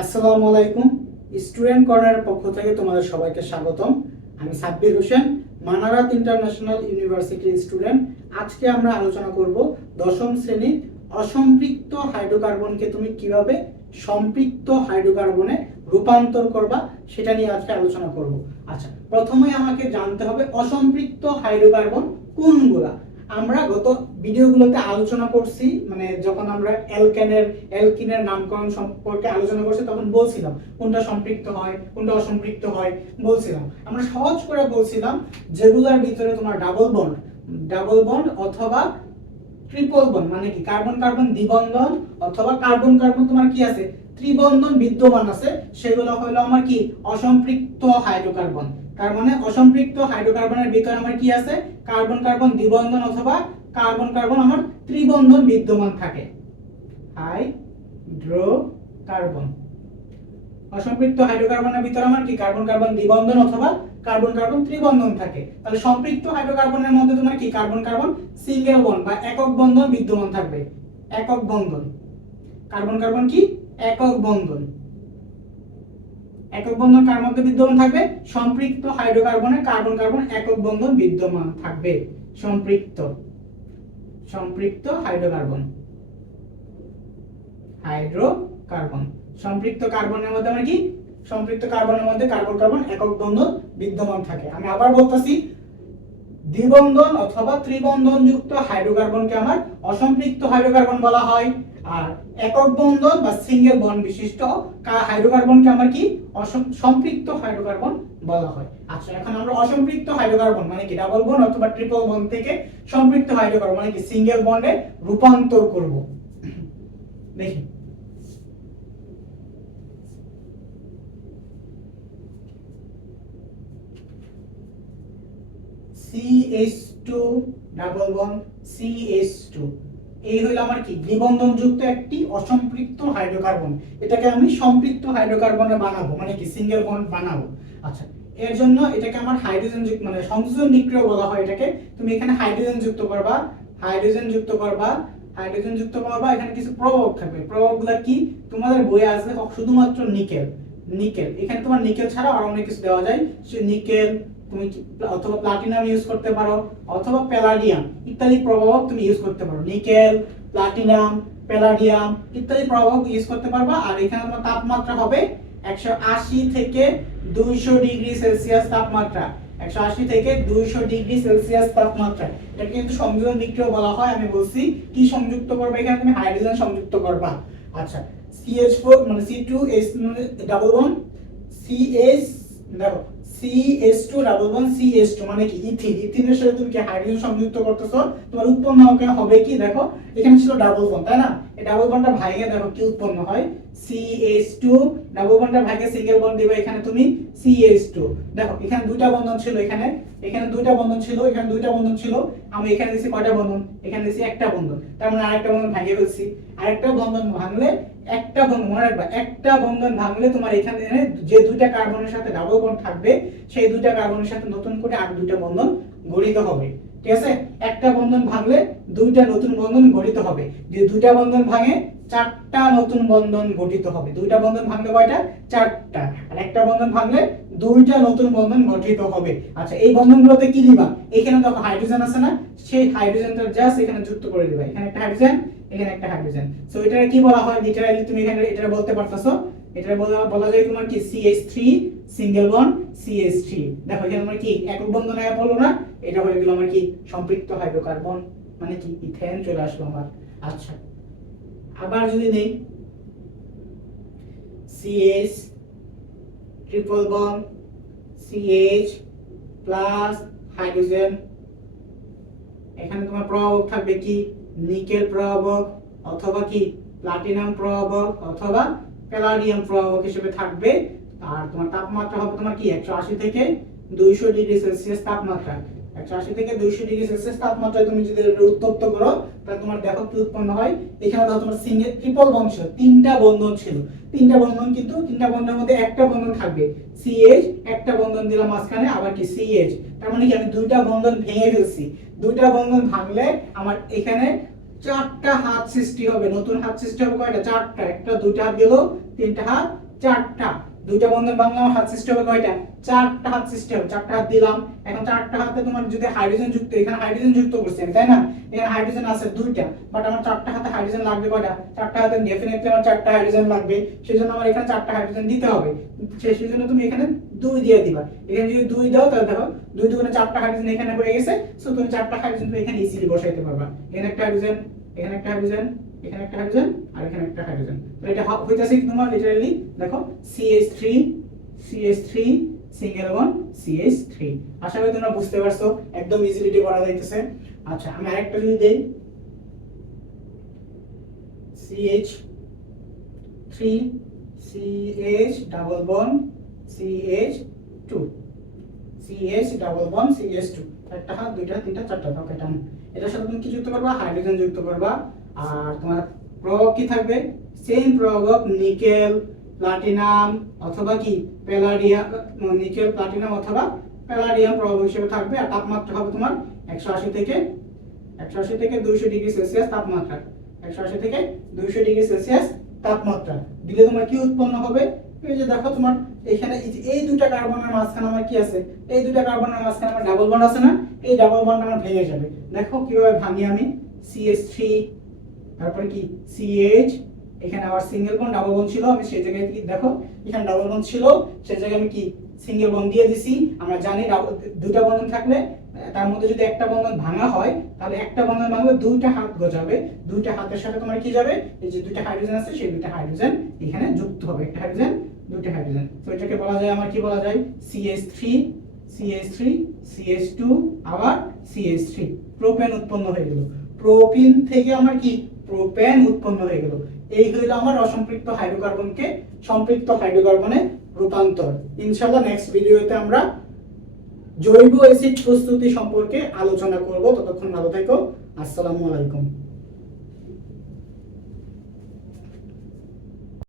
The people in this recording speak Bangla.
আসসালামু আলাইকুম। স্টুডেন্ট কর্নারের পক্ষ থেকে তোমাদের সবাইকে স্বাগতম। আমি সাব্বির হোসেন, মানারাত ইন্টারন্যাশনাল ইউনিভার্সিটির স্টুডেন্ট। আজকে আমরা আলোচনা করব দশম শ্রেণির অসম্পৃক্ত হাইড্রোকার্বনকে তুমি কীভাবে সম্পৃক্ত হাইড্রোকার্বনে রূপান্তর করবা সেটা নিয়ে আজকে আলোচনা করব। আচ্ছা প্রথমে আমাকে জানতে হবে অসম্পৃক্ত হাইড্রোকার্বন কোনগুলা? আমরা গত ভিডিওগুলোতে আলোচনা করছি মানে যখন আমরা অ্যালকেনের, অ্যালকিনের নামকরণ সম্পর্কে আলোচনা করছি, তখন বলছিলাম কোনটা সম্পৃক্ত হয়, কোনটা অসম্পৃক্ত হয়, বলছিলাম। আমরা সহজ করে বলছিলাম যেগুলোর ভিতরে তোমার ডাবল বন্ড ডাবল বন্ড অথবা ট্রিপল বন্ড মানে কি? কার্বন কার্বন দ্বিবন্ধন অথবা কার্বন কার্বন তোমার কি আছে? ত্রিবন্ধন বিদ্যমান আছে, সেগুলো হলো আমার কি? অসম্পৃক্ত হাইড্রোকার্বন তার মানে অসম্পৃক্ত হাইড্রোকার্বনের ভিতরে আমার কি আছে? কার্বন কার্বন দ্বিবন্ধন অথবা কার্বন কার্বন আমার ত্রিবন্ধন বিদ্যমান থাকে। হাইড্রোকার্বন অসম্পৃক্ত হাইড্রোকার্বনের ভিতরে আমার কি কার্বন কার্বন দ্বিবন্ধন অথবা কার্বন কার্বন ত্রিবন্ধন থাকে? তাহলে সম্পৃক্ত হাইড্রোকার্বনের মধ্যে তোমার কি কার্বন কার্বন? সিঙ্গেল বন্ড বা একক বন্ধন বিদ্যমান থাকবে। একক বন্ধন। কার্বন কার্বন কি? একক বন্ধন। একক বন্ধন কার মধ্যে বিদ্যমান থাকবে? সম্পৃক্ত হাইড্রোকার্বনে কার্বন কার্বন একক বন্ধন বিদ্যমান থাকবে। সম্পৃক্ত। সম্পৃক্ত হাইড্রোকার্বন। হাইড্রোকার্বন। সম্পৃক্ত কার্বনের মধ্যে আমরা কি? সম্পৃক্ত কার্বনের মধ্যে কার্বন কার্বন একক বন্ধন বিদ্যমান থাকে। আমি আবার বলতেছি, দ্বিবন্ধন অথবা ত্রিবন্ধন যুক্ত হাইড্রোকার্বনকে আমার অসম্পৃক্ত হাইড্রোকার্বন বলা হয়। আর একক বন্ধন বা সিঙ্গেল বন্ড বিশিষ্ট হাইড্রোকার্বনকে আমরা কি? সম্পৃক্ত হাইড্রোকার্বন বলা হয়। আচ্ছা এখন আমরা অসম্পৃক্ত হাইড্রোকার্বন মানে কি? ডাবল বন্ড অথবা ট্রিপল বন্ড থেকে সম্পৃক্ত হাইড্রোকার্বন মানে কি? সিঙ্গেল বন্ডে রূপান্তর করব। দেখি। CH2 ডাবল বন্ড CH2 এই হলো আমার কি? দ্বিবন্ধন যুক্ত একটি অসম্পৃক্ত হাইড্রোকার্বন। এটাকে আমি সম্পৃক্ত হাইড্রোকার্বনে বানাবো মানে কি? সিঙ্গেল বন্ড বানাবো। আচ্ছা এর জন্য এটাকে আমার হাইড্রোজেন যুক্ত মানে সংযোজন নিক্রিয় বলা হয় এটাকে। তুমি এখানে হাইড্রোজেন যুক্ত করবা হাইড্রোজেন যুক্ত করবা হাইড্রোজেন যুক্ত করবা, এখানে কিছু প্রভাব থাকবে। প্রভাবগুলো কি? তোমাদের বইয়ে আসবে শুধুমাত্র নিকেল নিকেল। এখানে তোমার নিকেল ছাড়া আর অনেক কিছু দেওয়া যায়। সে নিকেল তুমি অথবা প্লাটিনাম ইউজ করতে পারো, অথবা প্যালাডিয়াম ইত্যাদি প্রভাবক তুমি ইউজ করতে পারো। নিকেল প্লাটিনাম প্যালাডিয়াম ইত্যাদি প্রভাবক ইউজ করতে পারবা। আর এখানে তোমার তাপমাত্রা হবে একশো আশি থেকে দুইশো ডিগ্রি সেলসিয়াস তাপমাত্রা। একশো আশি থেকে দুইশো ডিগ্রি সেলসিয়াস তাপমাত্রা। কিন্তু সংযোজন বিক্রিয়া বলা হয়, আমি বলছি কি সংযুক্ত করবে এখানে? তুমি হাইড্রোজেন সংযুক্ত করবা। আচ্ছা CH4 মানে C2H ডাবল বন্ড CH দেখো CH2 ডাবল বন্ড CH2 মানে কি? ইথিন ইথিনের সাথে তুমি কি হাইড্রোজেন সংযুক্ত করতেছো? তোমার উৎপন্ন হবে কি? দেখো, এখানে ছিল ডাবল বন্ড তাই না? এই ডাবল বন্ডটা ভাঙে দেখো কি উৎপন্ন হয়? CH2 ডাবল বন্ডটা ভাঙে সিঙ্গেল বন্ড দিবে এখানে তুমি CH2 দেখো, এখানে দুইটা বন্ধন ছিল এখানে। এখানে দুইটা বন্ধন ছিল, এখানে দুইটা বন্ধন ছিল। আমি এখানে দিছি কয়টা বন্ধন? এখানে দিছি একটা বন্ধন। তার মানে আরেকটা বন্ধন ভাঙিয়ে ফেলছি। আরেকটা বন্ধন ভাঙলে একটা বন্ধন, মনে রাখবা, একটা বন্ধন ভাঙলে তোমার এখানে যে দুইটা কার্বনের সাথে ডাবল বন্ড থাকবে সেই দুইটা কার্বনের সাথে নতুন করে আর দুইটা বন্ধন গঠিত হবে। ঠিক আছে? একটা বন্ধন ভাঙলে দুইটা নতুন বন্ধন গঠিত হবে। যে দুইটা বন্ধন ভাঙে, চারটা নতুন বন্ধন গঠিত হবে। দুইটা বন্ধন ভাঙলে কয়টা? চারটা। আর একটা বন্ধন ভাঙলে দুইটা নতুন বন্ধন গঠিত হবে। আচ্ছা এই বন্ধনগুলোতে কি দিবা? এখানে দেখো হাইড্রোজেন আছে না? সেই হাইড্রোজেনটা জাস্ট এখানে যুক্ত করে দিবা। এখানে একটা হাইড্রোজেন এখানে একটা হাইড্রোজেন সো এটা কি বলা হয়? লিটারালি তুমি এখানে এটা বলতে পারতাছো এটা বলা বলা যায় তোমার কি? CH3 সিঙ্গেল বন্ড CH3 দেখো, এখানে আমার কি একক বন্ধন আয়া পড়ল না? এটা হয়ে গেল আমার কি? সম্পৃক্ত হাইড্রোকার্বন মানে কি? ইথেন চলে আসলো আমার। আচ্ছা। আবার যদি নেই? CH triple bond CH plus hydrogen এখানে তোমার প্রভাবক থাকবে কি? নিকেল প্রভাবক অথবা কি? প্লাটিনাম প্রভাবক অথবা প্যালাডিয়াম প্রভাবক হিসেবে থাকবে। আর তোমার তাপমাত্রা হবে তোমার কি? একশো আশি থেকে দুইশো ডিগ্রি সেলসিয়াস তাপমাত্রা। একশো আশি থেকে দুইশো ডিগ্রি সেলসিয়াস তাপমাত্রায় তুমি যদি উত্তপ্ত করো, তাহলে তোমার দেখো কি উৎপন্ন হয়? এখানে দেখো তোমার সিঙ্গেল ট্রিপল ছিল, তিনটা বন্ধন ছিল। তিনটা বন্ধন কিন্তু, তিনটা বন্ধনের মধ্যে একটা বন্ধন থাকবে। সিএইচ একটা বন্ধন দিলাম মাঝখানে, আবার কি? সিএইচ তার মানে কি? আমি দুইটা বন্ধন ভেঙে ফেলছি। দুইটা বন্ধন ভাঙলে আমার এখানে চারটা হাত সৃষ্টি হবে। নতুন হাত সৃষ্টি হবে কয়টা? চারটা। একটা, দুইটা হাত গেল, তিনটা হাত, চারটা। দুইটা বন্ধন বাংলা হাত সৃষ্টি হবে কয়টা? চারটা হাত সৃষ্টি হবে চারটা হাত দিলাম। এখন চারটা হাতে তোমার যদি হাইড্রোজেন যুক্ত, এখানে হাইড্রোজেন যুক্ত করছি তাই না? এখানে হাইড্রোজেন আছে দুইটা বাট আমার চারটা হাতে হাইড্রোজেন লাগবে কয়টা? চারটা হাতে ডেফিনেটলি আমার চারটা হাইড্রোজেন লাগবে, সেজন্য আমার এখানে চারটা হাইড্রোজেন দিতে হবে। সে- সেজন্য তুমি এখানে দুই দিয়ে দিবা। এখানে যদি দুই দাও, তাহলে দেখো, দুই দুগুণে চারটা হাইড্রোজেন এখানে হয়ে গেছে সো তুমি চারটা হাইড্রোজেন তুমি এখানে ইজিলি বসাইতে পারবা। এখানে একটা হাইড্রোজেন এখানে একটা হাইড্রোজেন এখানে একটা হাইড্রোজেন আর এখানে একটা হাইড্রোজেন তো এটা হইতাছে কি তোমার লিটারালি দেখো CH3 CH3 single bond CH3 আশা করি তোমরা বুঝতে পারছ, একদম ইজিলি করা যাইতেছে। আচ্ছা আমি আরেকটা যদি দেই। CH3 CH double bond CH2 CH double bond CH2 একটা হাত দুইটা, তিনটা, চারটা ওকে টান এটার সাথে তুমি কি যুক্ত করবা? হাইড্রোজেন যুক্ত করবা। আর তোমার প্রভাব কি থাকবে? সেম প্রভাব নিকেল প্লাটিনাম অথবা কি? প্যালাডিয়াম নিকেল প্লাটিনাম অথবা প্যালাডিয়াম হিসেবে থাকবে। আর তাপমাত্রা হবে তোমার একশো আশি থেকে একশো আশি থেকে দুইশো ডিগ্রি সেলসিয়াস তাপমাত্রা। একশো আশি থেকে দুইশো ডিগ্রি সেলসিয়াস তাপমাত্রা। দিলে তোমার কি উৎপন্ন হবে? এই যে দেখো তোমার এখানে এই দুটা কার্বনের মাঝখানে আমার কি আছে? এই দুটা কার্বনের মাঝখানে আমার ডাবল বন্ড আছে না? এই ডাবল বন্ড আমার ভেঙে যাবে। দেখো কীভাবে ভাঙি আমি? CH3 তারপরে কি? CH এখানে আবার সিঙ্গেল বন্ড ডাবল বন্ড ছিল, আমি সেই জায়গায় কি দেখো, এখানে ডাবল বন্ড ছিল, সেই জায়গায় আমি কি? সিঙ্গেল বন্ড দিয়ে দিছি, আমরা জানি দুটা বন্ধন থাকলে, তার মধ্যে যদি একটা বন্ধন ভাঙা হয়, তাহলে একটা বন্ধন ভাঙবে দুইটা হাত গজাবে, দুইটা হাতের সাথে তোমার কি যাবে? এই যে দুইটা হাইড্রোজেন আছে, সেই দুইটা হাইড্রোজেন এখানে যুক্ত হবে, একটা হাইড্রোজেন দুইটা হাইড্রোজেন তো এটাকে বলা যায়, আমার কি বলা যায়? CH3 CH3 CH2 আবার CH3 প্রোপেন উৎপন্ন হয়ে গেল। প্রোপিন থেকে আমার কি? প্রোপেন উৎপন্ন হয়ে গেল। এই হইল আমার অসম্পৃক্ত হাইড্রোকার্বনকে সম্পৃক্ত হাইড্রোকার্বনে রূপান্তর। ইনশাআল্লাহ নেক্সট ভিডিওতে আমরা জৈব অ্যাসিড প্রস্তুতি সম্পর্কে আলোচনা করব। ততক্ষণ ভালো থেকো। আসসালামু আলাইকুম।